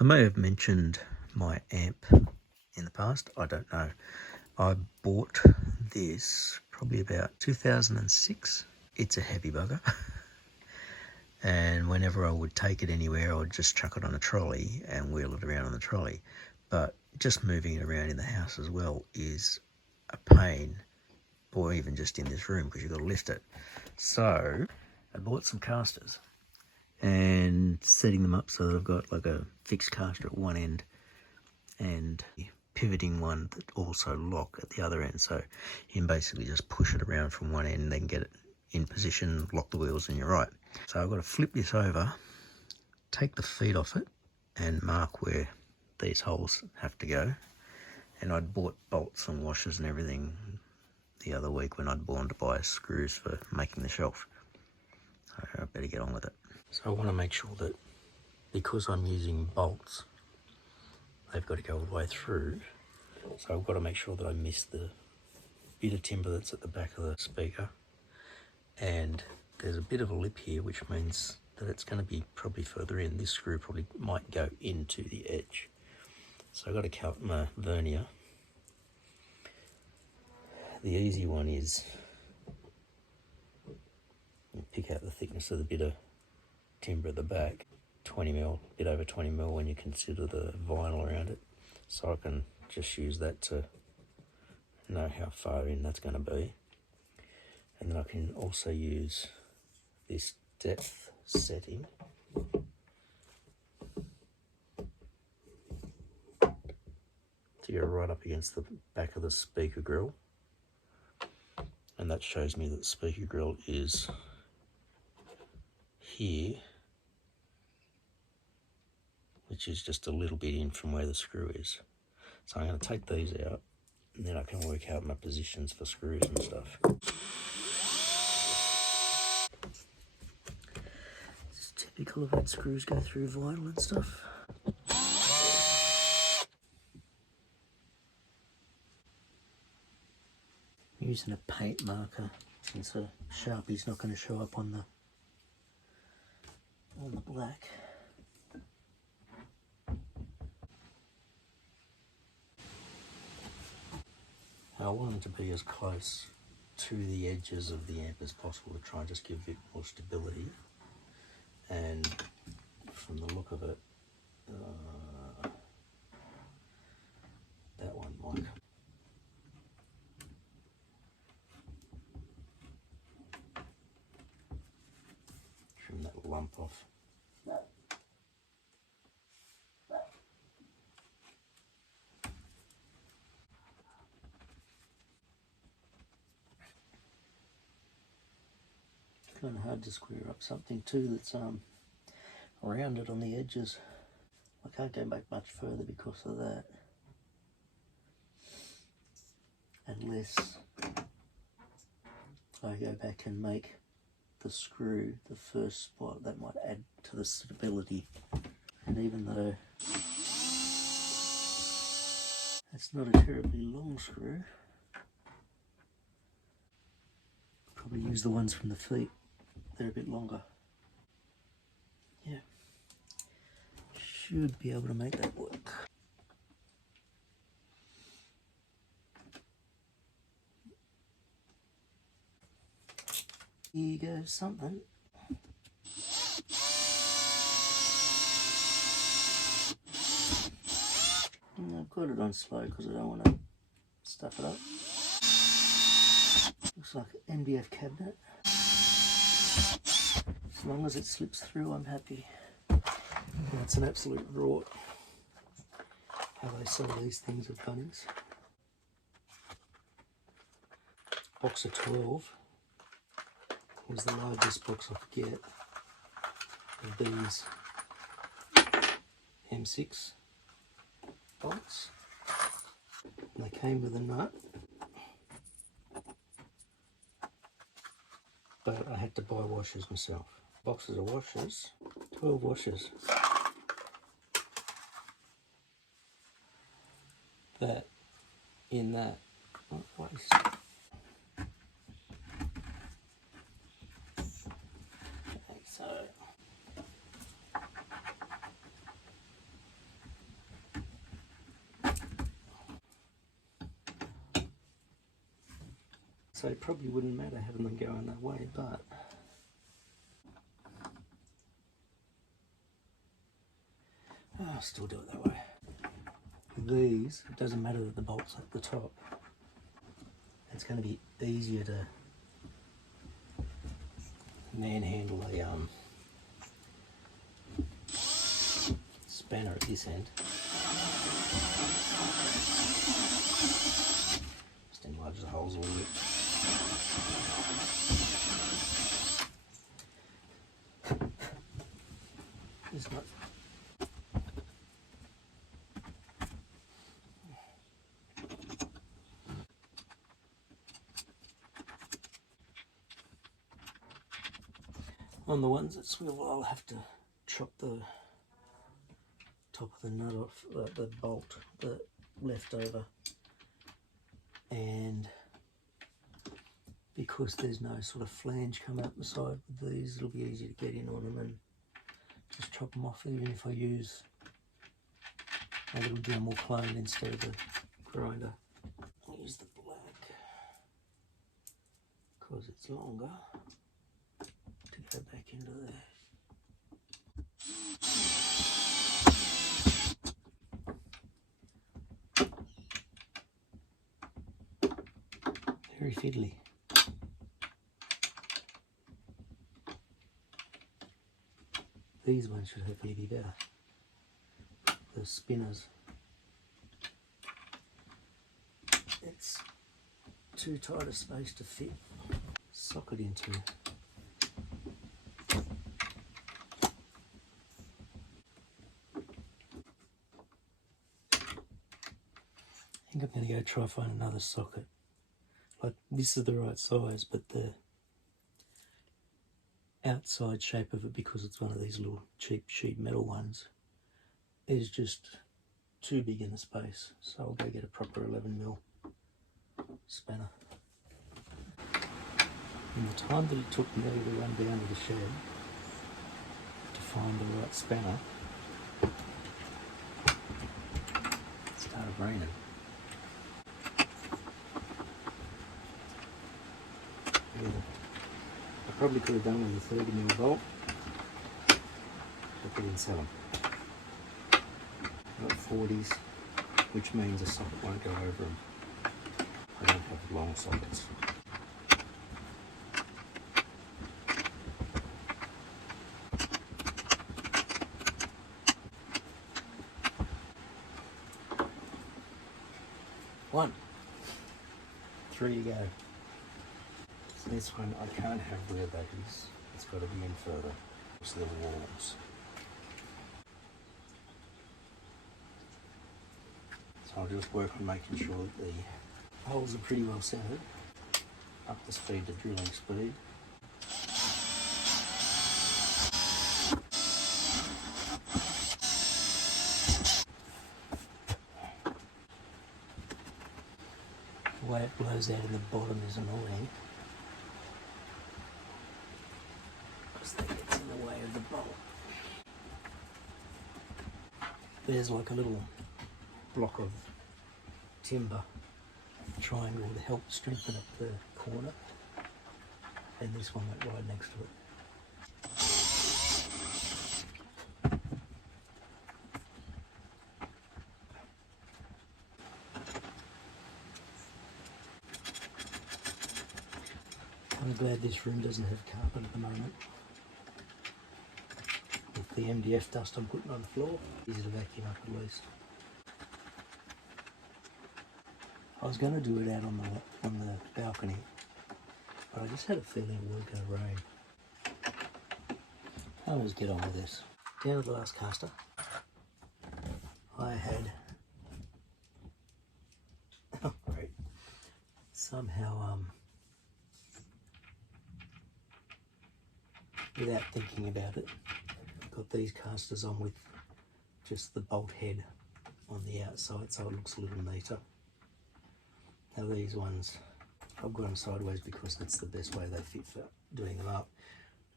I may have mentioned my amp in the past, I don't know. I bought this probably about 2006. It's a heavy bugger. And whenever I would take it anywhere, I would just chuck it on a trolley and wheel it around on the trolley. But just moving it around in the house as well is a pain, or even just in this room, because you've got to lift it. So I bought some casters and setting them up so that I've got like a fixed caster at one end and pivoting one that also lock at the other end, so you can basically just push it around from one end and then get it in position, lock the wheels, and you're right. So I've got to flip this over, take the feet off it and mark where these holes have to go. And I'd bought bolts and washers and everything the other week when I'd gone to buy screws for making the shelf. So I better get on with it. So I want to make sure that because I'm using bolts, they've got to go all the way through. So I've got to make sure that I miss the bit of timber that's at the back of the speaker. And there's a bit of a lip here, which means that it's going to be probably further in. This screw probably might go into the edge. So I've got to cut my vernier. The easy one is you pick out the thickness of the bit of timber at the back, 20mm, a bit over 20mm when you consider the vinyl around it. So I can just use that to know how far in that's going to be. And then I can also use this depth setting to go right up against the back of the speaker grill. And that shows me that the speaker grill is here, which is just a little bit in from where the screw is. So I'm going to take these out and then I can work out my positions for screws and stuff. It's typical of when screws go through vinyl and stuff. I'm using a paint marker since a Sharpie's not going to show up on the black. I want them to be as close to the edges of the amp as possible to try and just give a bit more stability. And from the look of it, that one might. Trim that lump off. It's kind of hard to square up something too that's rounded on the edges. I can't go back much further because of that. Unless I go back and make the screw the first spot, that might add to the stability. And even though that's not a terribly long screw, probably use the ones from the feet. They're a bit longer. Yeah, should be able to make that work. Here goes something. And I've got it on slow because I don't want to stuff it up. Looks like an NBF cabinet. As long as it slips through, I'm happy. That's an absolute rort how they sell these things at Bunnings. Box of 12 was the largest box I could get of these M6 bolts. And they came with a nut, but I had to buy washers myself. Boxes of washers, 12 washers. That in that, not waste. Okay, so So it probably wouldn't matter having them going that way, but I'll still do it that way. With these, it doesn't matter that the bolt's at the top. It's going to be easier to manhandle a spanner at this end. Just enlarge the holes a little bit. It's not. On the ones that swivel, I'll have to chop the top of the nut off, the bolt, the leftover, and because there's no sort of flange come out the side with these, it'll be easy to get in on them and just chop them off, even if I use a little Dremel clone instead of a grinder. I'll use the black because it's longer to go back into there. Very fiddly. These ones should hopefully be better. The spinners. It's too tight a space to fit socket into. I think I'm going to go try find another socket. Like, this is the right size, but the outside shape of it, because it's one of these little cheap sheet metal ones, is just too big in the space. So I'll go get a proper 11mm spanner. In the time that it took me to run down to the shed to find the right spanner, it started raining. Yeah. I probably could have done with a 30mm bolt. I didn't sell them. I've got 40s, which means a socket won't go over them. I don't have long sockets. One. 3 to go. So this one I can't have where that is. It's got to be in further. It's the walls. So I'll just work on making sure that the holes are pretty well centered. Up the speed to drilling speed. The way it blows out in the bottom is annoying, because that gets in the way of the bolt. There's like a little block of timber triangle to help strengthen up the corner, and this one went right next to it. I'm glad this room doesn't have carpet at the moment. With the MDF dust I'm putting on the floor, easy to vacuum up at least. I was going to do it out on the balcony, but I just had a feeling it was going to rain. I'll just get on with this. Down to the last caster, I had great. Somehow without thinking about it, got these casters on with just the bolt head on the outside, so it looks a little neater. Now these ones, I've got them sideways because that's the best way they fit for doing them up.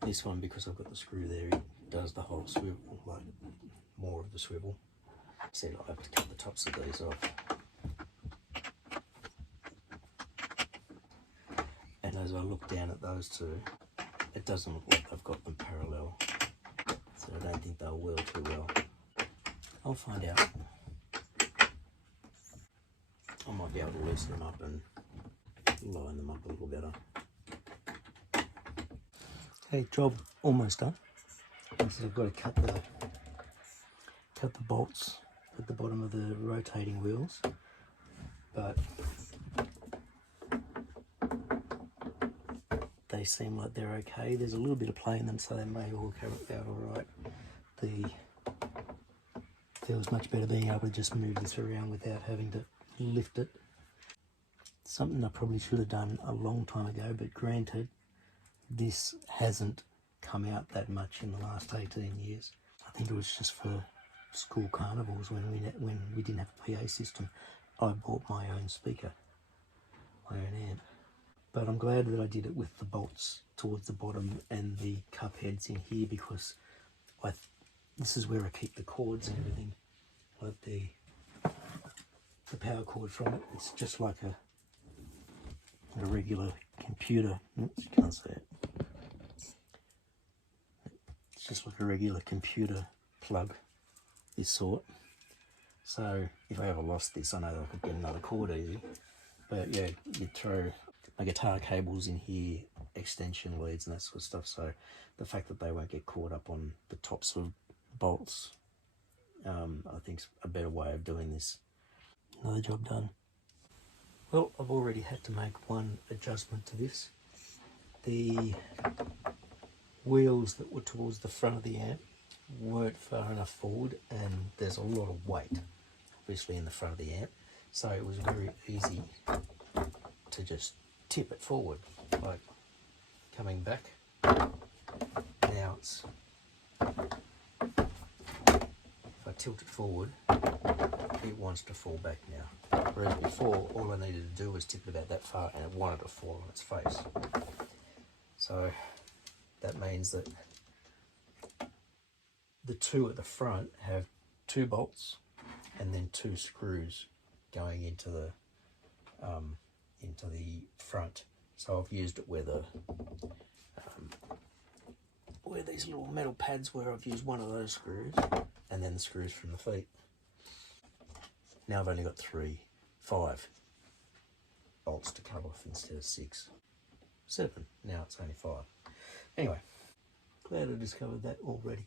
This one, because I've got the screw there, it does the whole swivel, like more of the swivel. See, I have to cut the tops of these off. as I look down at those two, it doesn't look like they've got them parallel. So I don't think they'll wheel too well. I'll find out. I might be able to loosen them up and line them up a little better. Okay, job almost done. So I've got to cut the bolts at the bottom of the rotating wheels, but they seem like they're okay. There's a little bit of play in them, so they may all come out all right. It feels much better being able to just move this around without having to lift it. Something I probably should have done a long time ago, but granted, this hasn't come out that much in the last 18 years. I think it was just for school carnivals when we didn't have a PA system. I bought my own speaker, my own amp. But I'm glad that I did it with the bolts towards the bottom and the cup heads in here, because this is where I keep the cords and everything, like the power cord from it. It's just like a regular computer. Oops, you can't see it. It's just like a regular computer plug, this sort. So if I ever lost this, I know I could get another cord easy. But yeah, you throw my guitar cables in here, extension leads and that sort of stuff. So the fact that they won't get caught up on the tops of bolts, I think is a better way of doing this. Another job done. Well, I've already had to make one adjustment to this. The wheels that were towards the front of the amp weren't far enough forward, and there's a lot of weight obviously in the front of the amp, so it was very easy to just tip it forward, like coming back. Now it's, if I tilt it forward, it wants to fall back now. Whereas before, all I needed to do was tip it about that far and it wanted to fall on its face. So that means that the two at the front have 2 bolts and then 2 screws going into the front. So I've used it where these little metal pads were. I've used one of those screws and then the screws from the feet. Now I've only got 5 bolts to cut off instead of 6. 7. Now it's only 5. Anyway, glad I discovered that already.